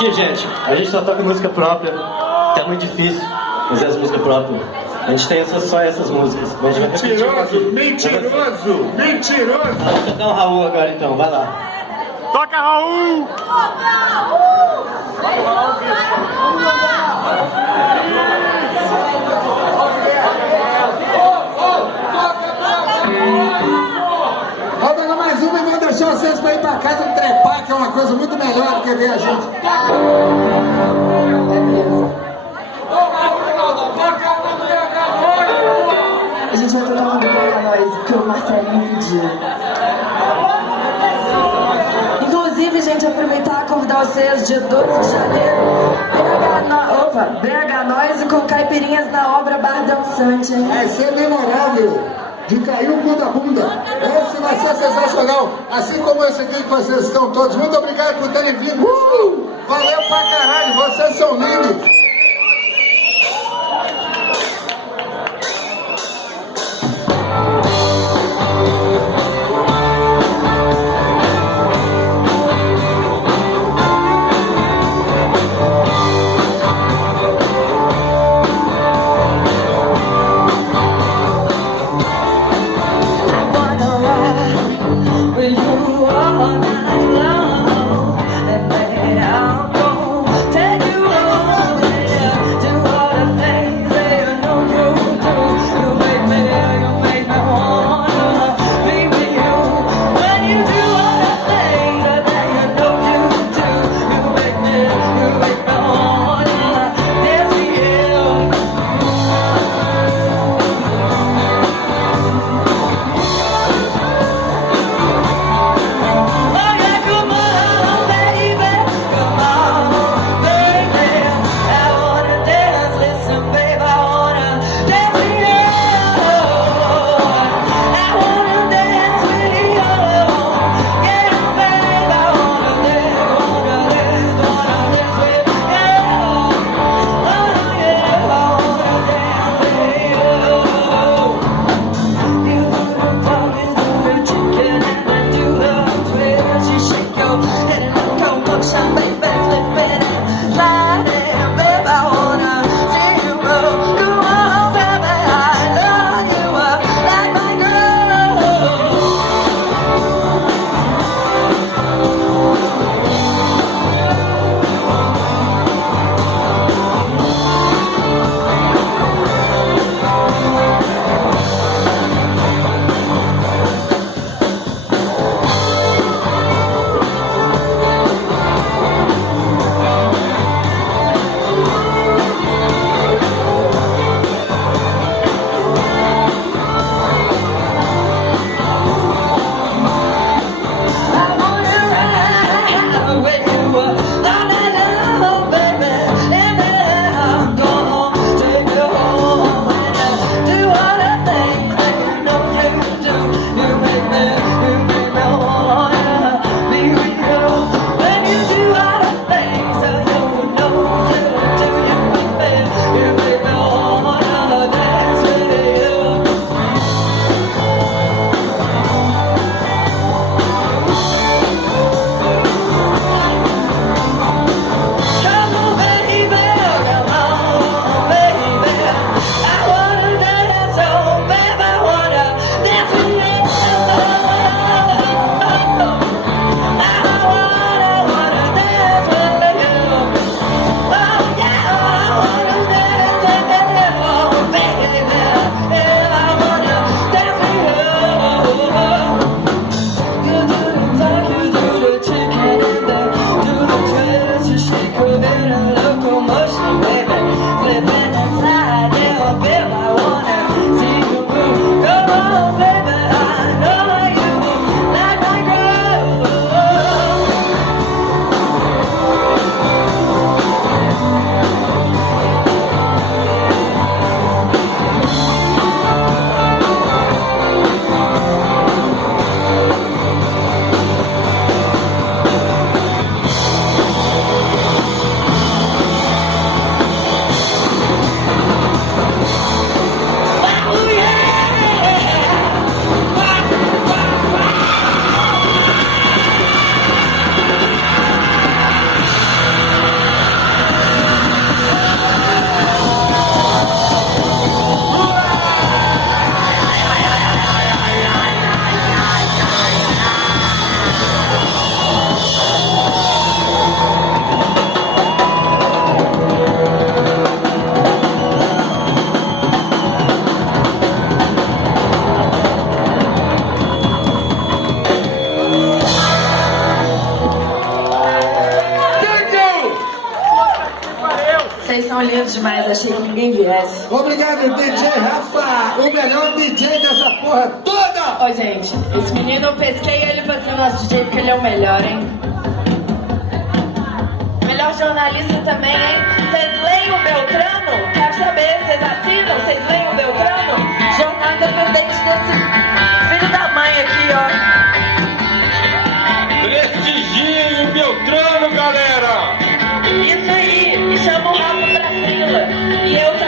Aqui, gente, a gente só toca música própria, que é muito difícil fazer as músicas próprias. A gente tem só essas músicas. A gente vai mentiroso, mentiroso, mentiroso! Vamos tocar um Raul agora então, vai lá. Toca, Raul! Roda mais uma e vou deixar vocês para ir para casa trepar, que é uma coisa muito melhor do que ver a gente. É mesmo. A gente vai tocar uma do Brega Nós, que o Marcelinho pediu. Inclusive, gente, aproveitar e convidar vocês, dia 12 de janeiro, BH Nós com caipirinhas na obra Bar Dançante, hein? Vai ser memorável, de cair o cu da bunda. Esse vai ser sensacional, assim como esse aqui que vocês estão todos. Muito obrigado por terem vindo. Valeu pra caralho, vocês são lindos. Take you all Vocês são lindos demais, achei que ninguém viesse. Obrigado, DJ Rafa, o melhor DJ dessa porra toda! Ô, gente, esse menino eu pesquei ele pra ser nosso DJ porque ele é o melhor, hein? Melhor jornalista também, hein? Vocês leem o Beltrano? Quero saber, vocês assinam? Vocês leem o Beltrano? Jornal independente desse filho da mãe aqui, ó. Prestigiem o Beltrano, galera! Isso aí, me chama o Rafa pra frila. E eu